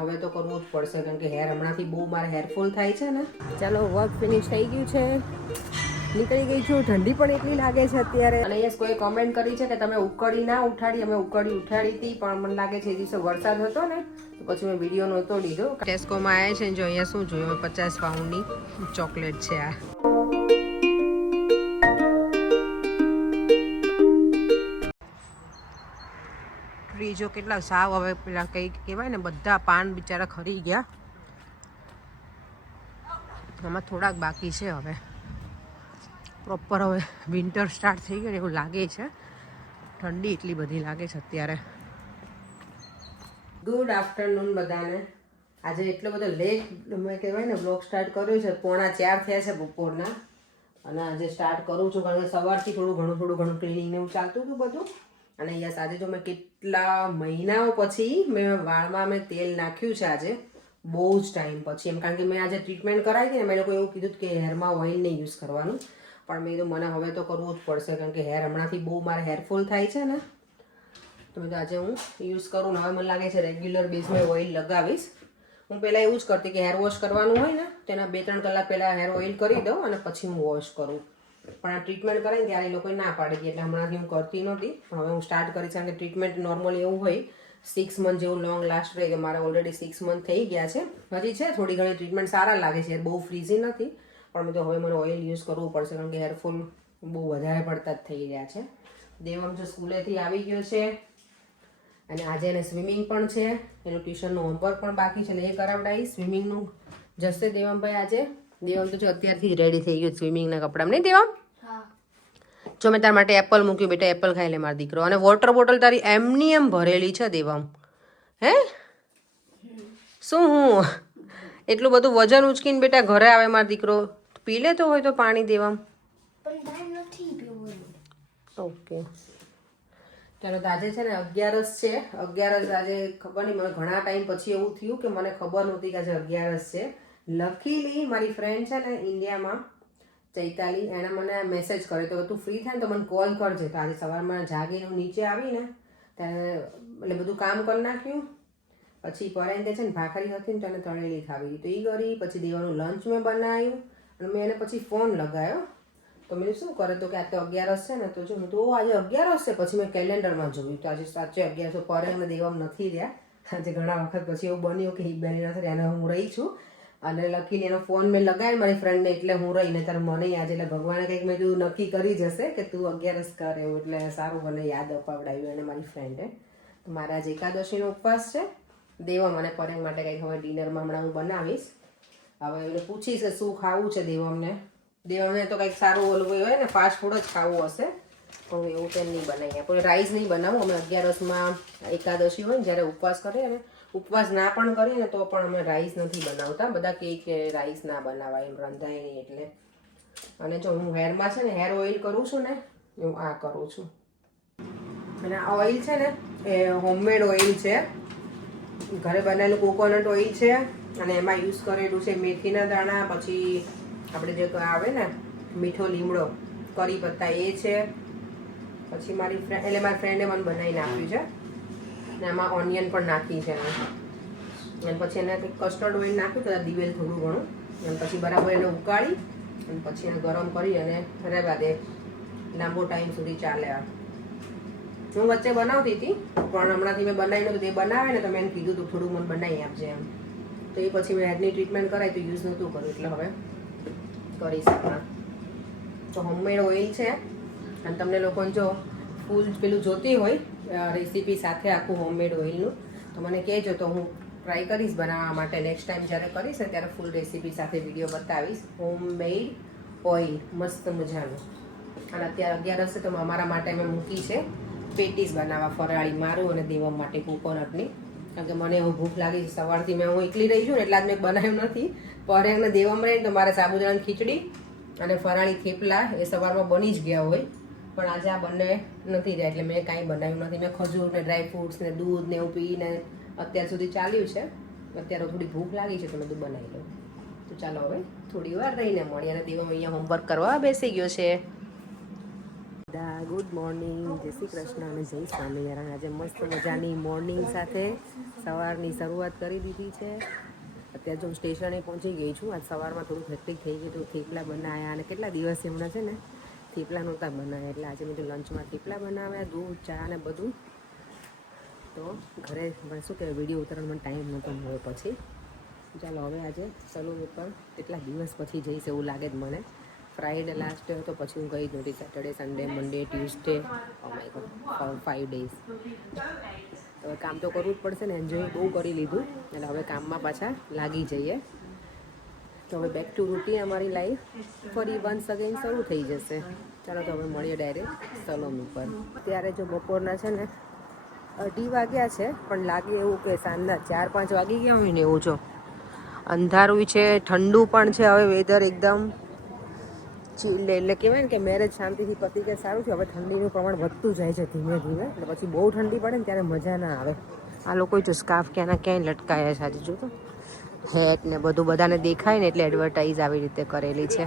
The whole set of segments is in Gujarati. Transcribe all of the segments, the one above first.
હવે તો કરવું જ પડશે કારણ કે હેર હમણાંથી બહુ મારે હેરફોલ થાય છે ને. ચાલો વર્ક ફિનિશ થઈ ગયું છે, નીકળી ગઈ છું. ઠંડી પણ એટલી લાગે છે અત્યારે. અને યસ કોઈ કોમેન્ટ કરી છે કે તમે ઉકળી ના ઉઠાડી. અમે ઉકળી ઉઠાડી હતી પણ મને લાગે છે એ દિવસે વરસાદ હતો ને તો પછી મેં વિડીયો નહોતો લીધો. ટેસ્કોમાં આવ્યા છે ને જો અહીંયા શું જોયું 50 પાઉન્ડની ચોકલેટ છે આ. જો કેટલા સાવ હવે પેલા કઈ કહેવાય ને બધા પાન બિચારા ખરી ગયા. આમાં થોડાક બાકી છે. હવે પ્રોપર હવે વિન્ટર સ્ટાર્ટ થઈ ગયું એવું લાગે છે. ઠંડી એટલી બધી લાગે છે અત્યારે. ગુડ આફ્ટરનૂન બધાને. આજે એટલો બધો લેટ મેં કહેવાય ને બ્લોગ સ્ટાર્ટ કર્યો છે. 3:45 થયા છે બપોરના. અને આજે સ્ટાર્ટ કરું છું કારણ કે સવારથી થોડું ઘણું ક્લિનિંગ ને એવું ચાલતું હતું બધું. અને યસ આજે જો મેં કેટલા મહિનાઓ પછી મેં વાળમાં મેં તેલ નાખ્યું છે આજે, બહુ જ ટાઈમ પછી એમ. કારણ કે મેં આજે ટ્રીટમેન્ટ કરાવી હતી ને મેં લોકો એવું કીધું કે હેરમાં ઓઇલ નહીં યુઝ કરવાનું. પણ મેં કીધું મને હવે તો કરવું જ પડશે કારણ કે હેર હમણાંથી બહુ મારે હેરફોલ થાય છે ને તો મેં આજે હું યુઝ કરું ને હવે મને લાગે છે રેગ્યુલર બેઝમાં ઓઇલ લગાવીશ. હું પહેલાં એવું જ કરતી કે હેર વોશ કરવાનું હોય ને તેના 2-3 કલાક પહેલાં હેર ઓઇલ કરી દઉં અને પછી હું વોશ કરું. પણ આ ટ્રીટમેન્ટ કરાવી ત્યારે એ લોકોએ ના પાડી હતી એટલે હમણાંથી હું કરતી નહોતી. પણ હવે હું સ્ટાર્ટ કરીશ કારણ કે ટ્રીટમેન્ટ નોર્મલી એવું હોય 6 મંથ જેવું લોંગ લાસ્ટ રહે. કે મારે ઓલરેડી 6 મંથ થઈ ગયા છે. હજી છે થોડી ઘણી ટ્રીટમેન્ટ સારા લાગે છે, બહુ ફ્રીઝી નથી. પણ મેં તો હવે મને ઓઇલ યુઝ કરવું પડશે કારણ કે હેરફોલ બહુ વધારે પડતા જ થઈ રહ્યા છે. દેવમ જો સ્કૂલેથી આવી ગયો છે અને આજે એને સ્વિમિંગ પણ છે. એનું ટ્યુશનનું હોમવર્ક પણ બાકી છે એટલે એ કરાવડાવી. સ્વિમિંગનું જશે દેવમભાઈ આજે. દેવમ તો જો અત્યારથી જ રેડી થઈ ગયું સ્વિમિંગના કપડામાં, નહીં દેવમ? જો મેં તારા માટે એપલ મૂક્યું બેટા, એપલ ખાઈ લે મારો દીકરો. અને વોટર બોટલ તારી એમની એમ ભરેલી છે દેવમ. હે શું હું એટલું બધું વજન ઉચકીને બેટા ઘરે આવે મારો દીકરો? પી લેતો હોય તો પાણી દેવમ. ઓકે ચાલો. તો આજે છે ને 11 છે. 11 આજે ખબર નહીં મને ઘણા ટાઈમ પછી એવું થયું કે મને ખબર નહોતી કે આજે 11 છે. લકીલી મારી ફ્રેન્ડ છે ને ઇન્ડિયામાં ચૈતાલી, એણે મને મેસેજ કર્યો તો તું ફ્રી થાય ને તો મને કોલ કરજે. તો આજે સવારમાં જાગીને હું નીચે આવીને ત્યારે એટલે બધું કામ કરી નાખ્યું. પછી પરાઈને તે છે ને ભાખરી હતી ને તેને તળેલી ખાવી તો એ કરી. પછી દેવાનું લંચ મેં બનાવ્યું અને મેં એને પછી ફોન લગાવ્યો. તો મેં શું કરે તો કે આ તો 11 છે ને તો જો મેં તો આજે 11 છે. પછી મેં કેલેન્ડરમાં જોયું તો આજે સાચે 11 પરે અને દેવમ નથી રહ્યા. આજે ઘણા વખત પછી એવું બન્યું કે હિબાની નથી રહ્યા અને હું રહી છું. અને લકીને એનો ફોન મેં લગાવ્યો મારી ફ્રેન્ડને એટલે હું રહીને ત્યારે મને આજે એટલે ભગવાને કંઈક મેં તું નક્કી કરી જશે કે તું 11 કર એવું. એટલે સારું મને યાદ અપાવડાવ્યું અને મારી ફ્રેન્ડે. તો મારા આજે એકાદશીનો ઉપવાસ છે. દેવમ અને પરેંગ માટે કંઈક હવે ડિનરમાં હમણાં હું બનાવીશ. હવે એને પૂછીશ કે શું ખાવું છે દેવમને. દેવમને તો કંઈક સારું ઓલું હોય ને ફાસ્ટ ફૂડ જ ખાવું હશે. પણ હું એવું કંઈ નહીં બનાવી આપું. રાઈસ નહીં બનાવું. અમે 11માં એકાદશી હોય ને જ્યારે ઉપવાસ કરીએ ને, ઉપવાસ ના પણ કરીએ ને તો પણ અમે રાઈસ નથી બનાવતા. બધા કહે કે રાઈસ ના બનાવાય એમ રંધાય નહીં એટલે. અને જો હું હેરમાં છે ને હેર ઓઇલ કરું છું ને હું આ કરું છું. અને આ ઓઇલ છે ને એ હોમમેડ ઓઇલ છે, ઘરે બનેલું કોકોનટ ઓઇલ છે. અને એમાં યુઝ કરેલું છે મેથીના દાણા, પછી આપણે જે આવે ને મીઠો લીમડો, કરી પત્તા એ છે. પછી મારી ફ્રેન્ડ એટલે મારી ફ્રેન્ડે મને બનાવીને આપ્યું છે. અને આમાં ઓનિયન પણ નાખી છે અને પછી એને કંઈક કસ્ટર્ડ ઓઇલ નાખ્યું તો દિવેલ થોડું ઘણું. અને પછી બરાબર એને ઉકાળી અને પછી એને ગરમ કરી અને રહેવા દે લાંબો ટાઈમ સુધી ચાલે. હું વચ્ચે બનાવતી હતી પણ હમણાંથી મેં બનાવી નહોતું. તે બનાવે ને તો મેં એને કીધું તું થોડું મને બનાવી આપજે એમ. તો એ પછી મેં હેરની ટ્રીટમેન્ટ કરાવી તો યુઝ નહોતું કર્યું એટલે હવે કરીશ હમણાં. તો હોમમેડ ઓઇલ છે. અને તમને લોકોને જો ફૂલ પેલું જોતી હોય રેસીપી સાથે આખું હોમમેડ ઓઇલનું તો મને કહેજો તો હું ટ્રાય કરીશ બનાવવા માટે. નેક્સ્ટ ટાઈમ જ્યારે કરીશ ને ત્યારે ફૂલ રેસીપી સાથે વિડીયો બતાવીશ. હોમમેડ ઓઇલ મસ્ત મજાનું. અને અત્યારે 11 છે તો અમારા માટે મેં મૂકી છે પેટીસ બનાવવા ફરાળી, મારું અને દેવમ માટે કોકોનટની. કારણ કે મને એવું ભૂખ લાગી છે સવારથી. મેં હું એકલી રહી છું ને એટલે જ મેં બનાવ્યું નથી. પરે અને દેવમ રહીને તો મારે સાબુદાણાની ખીચડી અને ફરાળી થેપલા એ સવારમાં બની જ ગયા હોય. પણ આજે આ બંને નથી રહ્યા એટલે મેં કાંઈ બનાવ્યું નથી. મેં ખજૂર ને ડ્રાયફ્રૂટ્સ ને દૂધ ને એવું પીને અત્યાર સુધી ચાલ્યું છે. અત્યારે થોડી ભૂખ લાગી છે તો બધું બનાવી લઉં. તો ચાલો હવે થોડી વાર રહીને મળીએ. અને દેવમ અહીંયા હોમવર્ક કરવા બેસી ગયો છે. ગુડ મોર્નિંગ, જય શ્રી કૃષ્ણ અને જય સ્વામિનારાયણ. આજે મસ્ત મજાની મોર્નિંગ સાથે સવારની શરૂઆત કરી દીધી છે. અત્યારે જો સ્ટેશને પહોંચી ગઈ છું. આજ સવારમાં થોડું હેક્ટિક થઈ ગયું હતું. થેપલા બનાવ્યા અને કેટલા દિવસથી હમણાં છે ને થેપલા નહોતા બનાવ્યા, એટલે આજે મેં તો લંચમાં થેપલા બનાવ્યા, દૂધ ચા ને બધું. તો ઘરે શું કહેવાય વિડીયો ઉતારવાનો ટાઈમ નહોતો મળ્યો. પછી ચાલો હવે આજે સલૂન ઉપર કેટલા દિવસ પછી જઈશ એવું લાગે જ મને. ફ્રાઈડે લાસ્ટ ડે હતો, પછી હું ગઈ જ નહોતી. Saturday, Sunday, Monday, Tuesday, oh my God 5 days. હવે કામ તો કરવું જ પડશે ને, એન્જોય બહુ કરી લીધું, એટલે હવે કામમાં પાછા લાગી જઈએ. તો હવે બેક ટુ રૂટીન અમારી લાઈફ ફરી વન્સ અગેન શરૂ થઈ જશે. ચાલો તો હવે મળીએ ડાયરેક્ટ સલૂન ઉપર. ત્યારે જો બપોરના છે ને 2:30 વાગ્યા છે, પણ લાગે એવું કે સાંજના 4-5 વાગી ગયા હોય ને એવું. જો અંધારું છે, ઠંડુ પણ છે. હવે વેધર એકદમ ચીલ, એટલે કહેવાય ને કે મેરેજ શાંતિથી પતી કે સારું છે. હવે ઠંડીનું પ્રમાણ વધતું જાય છે ધીમે ધીમે, એટલે પછી બહુ ઠંડી પડે ને ત્યારે મજા ના આવે. આ લોકો જો સ્કાર્ફ ક્યાંના ક્યાંય લટકાયા છે. આજે જો તો હેક ને બધું બધાને દેખાય ને એટલે એડવર્ટાઈઝ આવી રીતે કરેલી છે.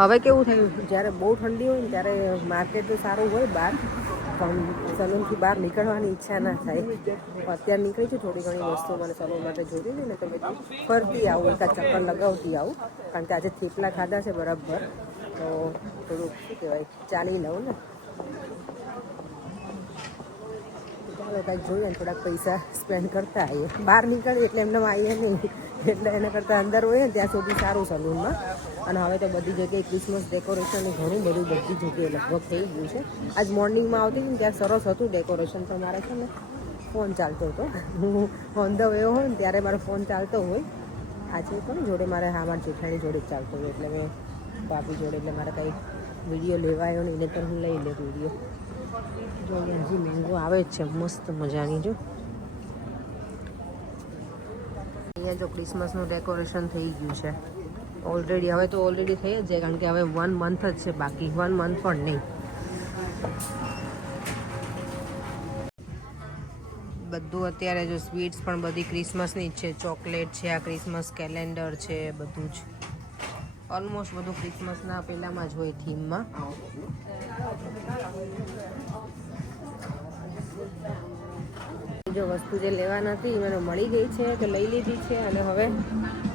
હવે કેવું થયું, જ્યારે બહુ ઠંડી હોય ને ત્યારે માર્કેટ તો સારું હોય બહાર, પણ સલૂનથી બહાર નીકળવાની ઈચ્છા ના થાય. અત્યારે નીકળી છું, થોડી ઘણી વસ્તુ મને સલૂન માટે જોતી હતી ને, તો મેં ફરતી આવું, એકાદ ચક્કર લગાવતી આવું, કારણ કે આજે થેપલા ખાધા છે બરાબર, તો થોડુંક શું કહેવાય ચાલી લઉં ને. ચાલો કાંઈક જોઈએ ને, થોડાક પૈસા સ્પેન્ડ કરતા આવીએ. બહાર નીકળીએ એટલે એમને આવીએ નહીં, એટલે એના કરતાં અંદર હોય ને ત્યાં સુધી સારું સલૂનમાં. અને હવે તો બધી જગ્યાએ ક્રિસમસ ડેકોરેશન ઘણું બધું બધી જગ્યાએ લગભગ થઈ ગયું છે. આજ મોર્નિંગમાં આવતી હતી ને ત્યાં સરસ હતું ડેકોરેશન, પણ મારે છે ને ફોન ચાલતો હતો. હું ઓન ધ વે હોય ને ત્યારે મારો ફોન ચાલતો હોય. આજે કોની જોડે મારે મારા જેઠાણી જોડે જ ચાલતો હોય, એટલે મેં ભાભી જોડે, એટલે મારે કંઈ વિડીયો લેવાયો નહીં, એટલે હું લઈ લે વિડીયો. જો હજી મેંગો આવે જ છે મસ્ત મજાની. જો અહીંયા જો ક્રિસમસનું ડેકોરેશન થઈ ગયું છે ઓલરેડી. હવે તો ઓલરેડી થઈ જ જાય, કારણ કે હવે 1 મંથ જ છે બાકી, 1 મંથ પણ નહીં. બધું અત્યારે જો સ્વીટ્સ પણ બધી ક્રિસમસની જ છે. ચોકલેટ છે, આ ક્રિસમસ કેલેન્ડર છે, બધું જ ઓલમોસ્ટ બધું ક્રિસમસના પહેલાંમાં જ હોય થીમમાં. જો વસ્તુ જે લેવાની હતી મને મળી ગઈ છે, તો લઈ લીધી છે. અને હવે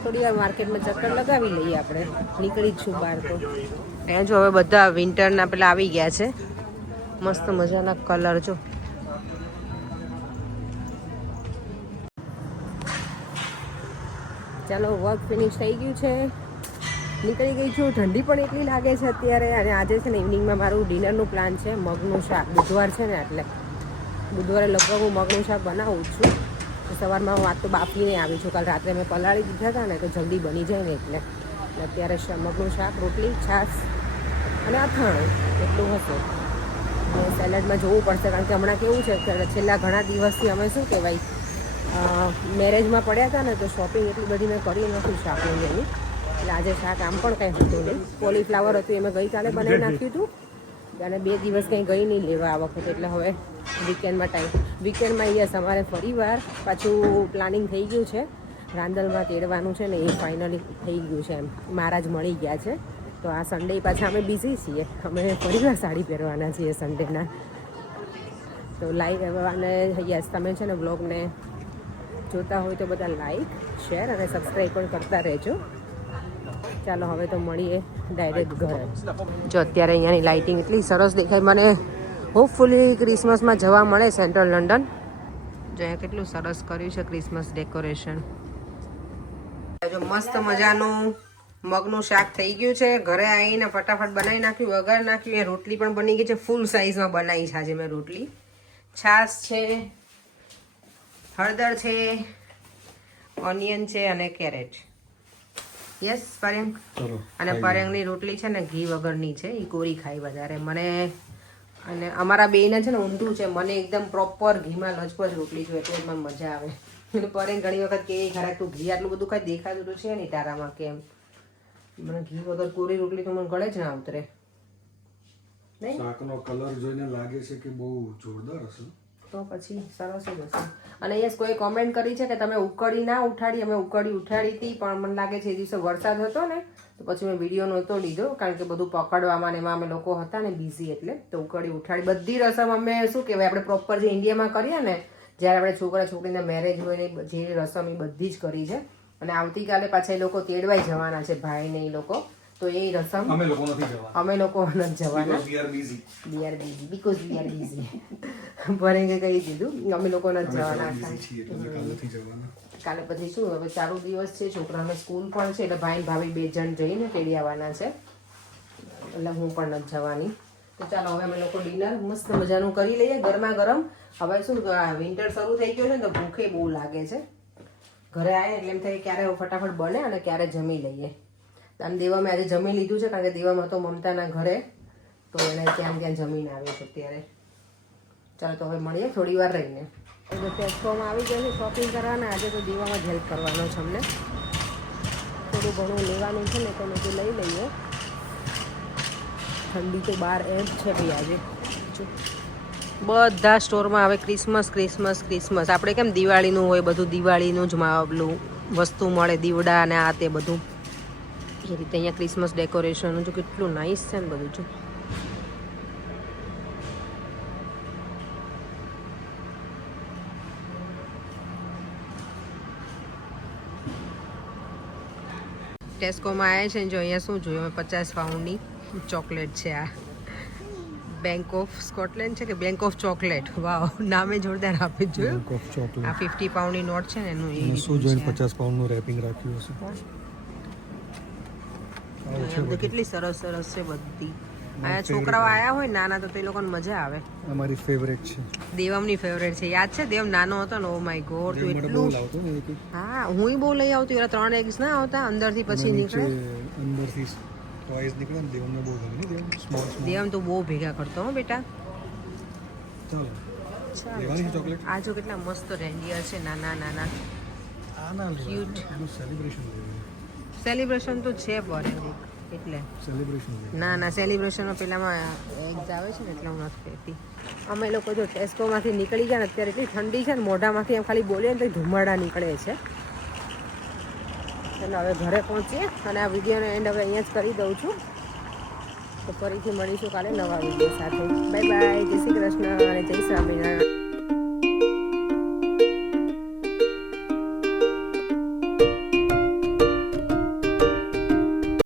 થોડી વાર માર્કેટમાં ચક્કર લગાવી લઈએ. આપણે નીકળી જ છું બહાર. તો અહીંયા જો હવે બધા વિન્ટરના પેલા આવી ગયા છે, મસ્ત મજાના કલર. જો ચાલો વર્ક ફિનિશ થઈ ગયું છે, નીકળી ગઈ છું. ઠંડી પણ એટલી લાગે છે અત્યારે. અને આજે છે ને ઇવનિંગમાં મારું ડિનરનું પ્લાન છે મગનું શાક. બુધવાર છે ને એટલે બુધવારે લગભગ હું મગનું શાક બનાવું જ છું. સવારમાં વાત તો બાફીને આવી છું, કાલ રાત્રે મેં પલાળી દીધા હતા ને, તો જલ્દી બની જાય ને એટલે. અત્યારે મગનું શાક, રોટલી, છાશ અને અથાણું એટલું હશે. અને સેલેડમાં જોવું પડશે, કારણ કે હમણાં કેવું છે કે છેલ્લા ઘણા દિવસથી અમે શું કહેવાય મેરેજમાં પડ્યા હતા ને, તો શોપિંગ એટલી બધી મેં કરી નથી શાકની એની. એટલે આજે શાક આમ પણ કંઈ હતું નહીં. કોલીફ્લાવર હતું, એ મેં ગઈકાલે બનાવી નાખ્યું હતું, અને 2 દિવસ કંઈ ગઈ નહીં લેવા આ વખતે. એટલે હવે વીકેન્ડમાં યસ અમારે ફરીવાર પાછું પ્લાનિંગ થઈ ગયું છે. રાંદલમાં તેડવાનું છે ને, એ ફાઇનલી થઈ ગયું છે. એમ મહારાજ મળી ગયા છે. તો આ સન્ડે પાછા અમે બિઝી છીએ. અમે ફરીવાર સાડી પહેરવાના છીએ સન્ડેના. તો લાઈક અને યસ, તમે છે ને વ્લોગને જોતા હોય તો બધા લાઈક, શેર અને સબસ્ક્રાઈબ પણ કરતા રહેજો. ચાલો હવે તો મળીએ ડાયરેક્ટ ઘરે. જો અત્યારે અહીંયાની લાઇટિંગ એટલી સરસ દેખાય મને. હોપફુલી ક્રિસમસમાં જવા મળે સેન્ટ્રલ લંડન. જો અહીંયા કેટલું સરસ કર્યું છે ક્રિસમસ ડેકોરેશન. જો મસ્ત મજાનું મગનું શાક થઈ ગયું છે. ઘરે આવીને ફટાફટ બનાવી નાખ્યું, વઘાર નાખ્યું. એ રોટલી પણ બની ગઈ છે, ફૂલ સાઇઝમાં બનાવી છે આજે મેં રોટલી. છાશ છે, હળદર છે, ઓનિયન છે અને કેરેટ. યસ પરેંગ. અને પરેંગની રોટલી છે ને ઘી વગરની છે, એ કોરી ખાઈ વધારે. મને અને અમારા બેયને છે ને ઊંધું છે, મને એકદમ પ્રોપર ઘીમાં લચપચ રોટલી જોઈએ, એટલે મને મજા આવે. પરેંગ ઘણી વખત કે ખરાક તું ઘી આટલું બધું કાંઈ દેખાતું તો છે નહીં તારામાં, કેમ મને ઘી વગર કોરી રોટલી તો મને ગળે જ ના ઉતરે. શાકનો કલર જોઈને લાગે છે કે બહુ જોરદાર હશે, તો પછી સરસ જ હશે. અને યસ, કોઈ કોમેન્ટ કરી છે કે તમે ઉકળી ના ઉઠાડી. અમે ઉકળી ઉઠાડી હતી, પણ મને લાગે છે એ દિવસે વરસાદ હતો ને, તો પછી મેં વિડીયો નહોતો લીધો કારણ કે બધું પકડવામાં ને એમાં અમે લોકો હતા ને બિઝી, એટલે તો ઉકળી ઉઠાડી બધી રસમ અમે શું કહેવાય આપણે પ્રોપર જે ઇન્ડિયામાં કરીએ ને જ્યારે આપણે છોકરા છોકરીના મેરેજ હોય ને જે રસમ એ બધી જ કરી છે. અને આવતીકાલે પાછા એ લોકો તેડવાઈ જવાના છે, ભાઈ ને એ લોકો. તો એ રસમ અમે લોકો નથી જવાના we are busy because we are busy ભણે કહી દીધું અમે લોકો નથી જવાના. કાલે પછી શું હવે ચાલુ દિવસ છે, છોકરાને સ્કૂલ પણ છે, એટલે ભાઈ ભાભી 2 જણ જઈને તેડી આવવાના છે, એટલે હું પણ નથી જવાની. તો ચાલો હવે અમે લોકો ડિનર મસ્ત મજાનું કરી લઈએ ગરમા ગરમ. હવે શું વિન્ટર શરૂ થઈ ગયો છે ને તો ભૂખે બહુ લાગે છે. ઘરે આવે એટલે એમ થાય ક્યારે ફટાફટ બને અને ક્યારે જમી લઈએ. આમ દેવામાં આજે જમી લીધું છે કારણ કે દેવામાં હતો મમતાના ઘરે, તો એને ત્યાં જમીને આવે છે અત્યારે. ચાલો તો હવે મળીએ થોડી વાર રહીને. એટલે ટેસ્કોમાં આવી ગયો છે શોપિંગ કરવાના. આજે તો દેવામાં જ હેલ્પ કરવાનો છે અમને, થોડું ઘણું લેવાનું છે ને તો બધું લઈ લઈએ. ઠંડી તો બહાર એમ જ છે ભાઈ. આજે બધા સ્ટોરમાં હવે ક્રિસમસ. આપણે કેમ દિવાળીનું હોય બધું, દિવાળીનું જ પેલું વસ્તુ મળે, દીવડા ને આ તે બધું. એ રીતે અહીંયા ક્રિસમસ ડેકોરેશનનું જો કેટલું નાઇસ છે ને બધું. જો ટેસ્કોમાં આવ્યા છે ને જો અહીંયા શું જોયું અમે 50 પાઉન્ડની ચોકલેટ છે. આ બેંક ઓફ સ્કોટલેન્ડ છે કે બેંક ઓફ ચોકલેટ. વાવ, નામે જોરદાર આપે. જોયું આ 50 પાઉન્ડની નોટ છે ને એનું એ શું જોઈને 50 પાઉન્ડનું રેપિંગ રાખ્યું હશે. કેટલી સરસ છે બધી. આ છોકરાઓ આયા હોય નાના તો તે લોકોને મજા આવે. અમારી ફેવરેટ છે, દેવમની ફેવરેટ છે. યાદ છે દેવ નાનો હતો ને, ઓ માય ગોડ તો એટલું. હા હું બહુ લઈ આવતી. એના 3 eggs ના આવતા અંદરથી પછી નીકળે, અંદરથી ટોયસ નીકળે ને. દેવમને બહુ ગમે. દેવમ તો બહુ ભેગા કરતો હો બેટા. ચાલો આ જો કેટલા મસ્ત રેન્ડિયર છે, નાના ક્યુટ. સેલિબ્રેશન તો છે પર એટલે ના સેલિબ્રેશનમાં પેલામાં એગ્સ આવે છે ને એટલે હું નથી કહેતી. અમે લોકો જો ટેસ્કોમાંથી નીકળી ગયા ને અત્યારે એટલી ઠંડી છે ને, મોઢામાંથી એમ ખાલી બોલીએ ને તો ધુમાડા નીકળે છે. એટલે હવે ઘરે પહોંચીએ અને આ વિડીયોનો એન્ડ હવે અહીંયા જ કરી દઉં છું. તો ફરીથી મળીશું કાલે નવા વિડીયો સાથે. બાય બાય, જય શ્રી કૃષ્ણ.